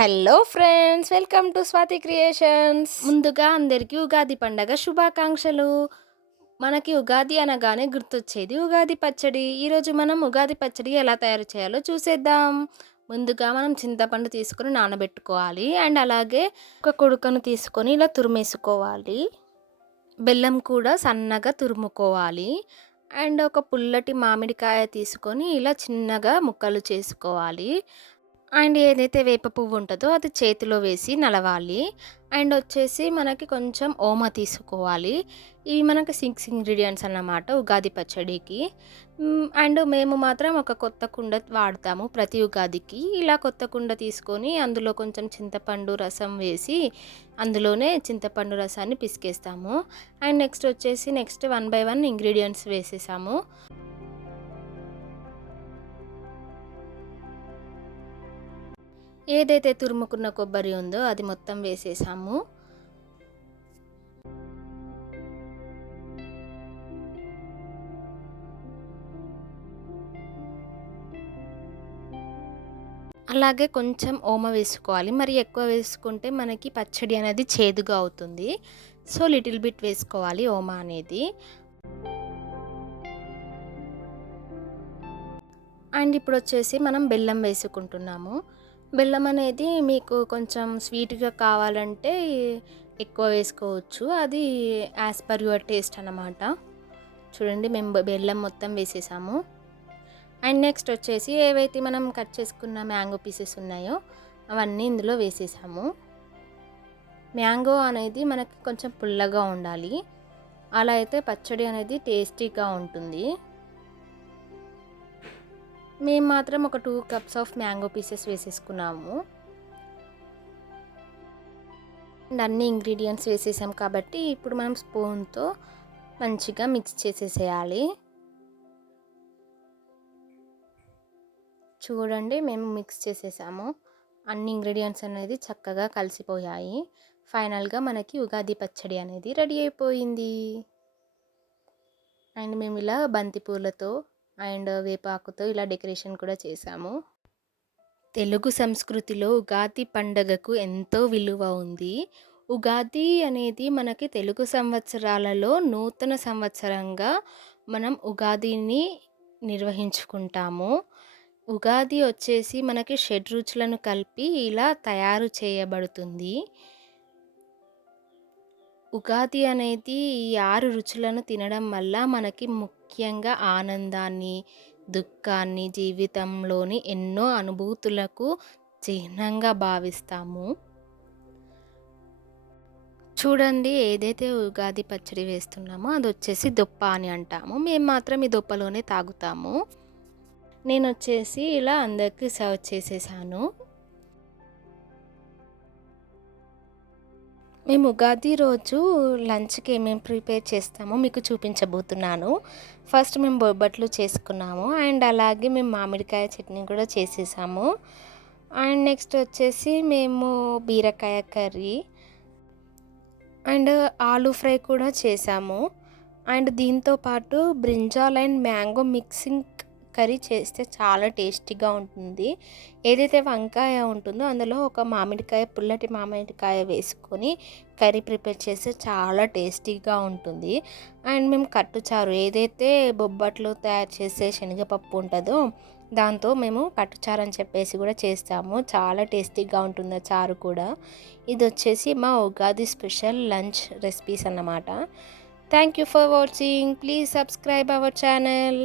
Hello friends, welcome to Swathi creations. ముందుగా అందరికీ ఉగాది పండగ శుభాకాంక్షలు. మనకి ఉగాది అనగానే గుర్తొచ్చేది ఉగాది పచ్చడి. ఈరోజు మనం ఉగాది పచ్చడి ఎలా తయారు చేయాలో చూసేద్దాం. ముందుగా మనం చింతపండు తీసుకొని నానబెట్టుకోవాలి. అండ్ అలాగే ఒక కుడుకను తీసుకొని ఇలా తురిమేసుకోవాలి. బెల్లం కూడా సన్నగా తురుముకోవాలి. అండ్ ఒక పుల్లటి మామిడికాయ తీసుకొని ఇలా చిన్నగా ముక్కలు చేసుకోవాలి. అండ్ ఏదైతే వేప పువ్వు ఉంటదో అది చేతిలో వేసి నలవాలి. అండ్ వచ్చేసి మనకి కొంచెం ఓమ తీసుకోవాలి. ఇవి మనకి 6 ఇంగ్రీడియెంట్స్ అన్నమాట ఉగాది పచ్చడికి. అండ్ మేము మాత్రం ఒక కొత్త కుండ వాడతాము ప్రతి ఉగాదికి. ఇలా కొత్త కుండ తీసుకొని అందులో కొంచెం చింతపండు రసం వేసి అందులోనే చింతపండు రసాన్ని పిసికేస్తాము. అండ్ నెక్స్ట్ 1 బై 1 ఇంగ్రీడియెంట్స్ వేసేసాము. ఏదైతే తురుముకున్న కొబ్బరి ఉందో అది మొత్తం వేసేసాము. అలాగే కొంచెం ఓమ వేసుకోవాలి. మరి ఎక్కువ వేసుకుంటే మనకి పచ్చడి అనేది చేదుగా అవుతుంది. సో లిటిల్ బిట్ వేసుకోవాలి ఓమ అనేది. అండ్ ఇప్పుడు వచ్చేసి మనం బెల్లం వేసుకుంటున్నాము. బెల్లం అనేది మీకు కొంచెం స్వీట్‌గా కావాలంటే ఎక్కువ వేసుకోవచ్చు. అది యాస్ పర్ యువర్ టేస్ట్ అన్నమాట. చూడండి మేము బెల్లం మొత్తం వేసేసాము. అండ్ నెక్స్ట్ వచ్చేసి ఏవైతే మనం కట్ చేసుకున్న మ్యాంగో పీసెస్ ఉన్నాయో అవన్నీ ఇందులో వేసేసాము. మ్యాంగో అనేది మనకి కొంచెం పుల్లగా ఉండాలి. అలా అయితే పచ్చడి అనేది టేస్టీగా ఉంటుంది. మేము మాత్రం ఒక 2 కప్స్ ఆఫ్ మ్యాంగో పీసెస్ వేసేసుకున్నాము. అండ్ అన్ని ఇంగ్రీడియెంట్స్ వేసేసాం కాబట్టి ఇప్పుడు మనం స్పూన్తో మంచిగా మిక్స్ చేసేసేయాలి. చూడండి మేము మిక్స్ చేసేసాము. అన్ని ఇంగ్రీడియెంట్స్ అనేది చక్కగా కలిసిపోయాయి. ఫైనల్గా మనకి ఉగాది పచ్చడి అనేది రెడీ అయిపోయింది. అండ్ మేము ఇలా బంతి పూలతో అండ్ వేపాకుతో ఇలా డెకరేషన్ కూడా చేసాము. తెలుగు సంస్కృతిలో ఉగాది పండగకు ఎంతో విలువ ఉంది. ఉగాది అనేది మనకి తెలుగు సంవత్సరాలలో నూతన సంవత్సరంగా మనం ఉగాదిని నిర్వహించుకుంటాము. ఉగాది వచ్చేసి మనకి షడ్రుచులను కలిపి ఇలా తయారు చేయబడుతుంది. ఉగాది అనేది ఈ 6 రుచులను తినడం వల్ల మనకి ముఖ్యంగా ఆనందాన్ని, దుఃఖాన్ని, జీవితంలోని ఎన్నో అనుభూతులకు చిహ్నంగా భావిస్తాము. చూడండి ఏదైతే ఉగాది పచ్చడి వేస్తున్నామో అదొచ్చేసి దొప్ప అని అంటాము. మేము మాత్రం ఈ దొప్పలోనే తాగుతాము. నేనొచ్చేసి ఇలా అందరికీ సర్వ్ చేసేసాను. మేము ఉగాది రోజు లంచ్‌కి ఏమేమి ప్రిపేర్ చేస్తామో మీకు చూపించబోతున్నాను. ఫస్ట్ మేము బొబ్బట్లు చేసుకున్నాము. అండ్ అలాగే మేము మామిడికాయ చట్నీ కూడా చేసేసాము. అండ్ నెక్స్ట్ వచ్చేసి మేము బీరకాయ కర్రీ అండ్ ఆలూ ఫ్రై కూడా చేసాము. అండ్ దీంతో పాటు brinjal and mango mixing curry చేస్తే చాలా టేస్టీగా ఉంటుంది. ఏదైతే వంకాయ ఉంటుందో అందులో ఒక పుల్లటి మామిడికాయ వేసుకొని కర్రీ ప్రిపేర్ చేస్తే చాలా టేస్టీగా ఉంటుంది. అండ్ మేము కట్టుచారు ఏదైతే బొబ్బట్లు తయారు చేసే శనగపప్పు ఉంటుందో దాంతో మేము కట్టుచారు అని చెప్పేసి కూడా చేస్తాము. చాలా టేస్టీగా ఉంటుంది ఆ చారు కూడా. ఇది వచ్చేసి మా ఉగాది స్పెషల్ లంచ్ రెసిపీస్ అన్నమాట. Thank you for watching. Please subscribe our channel.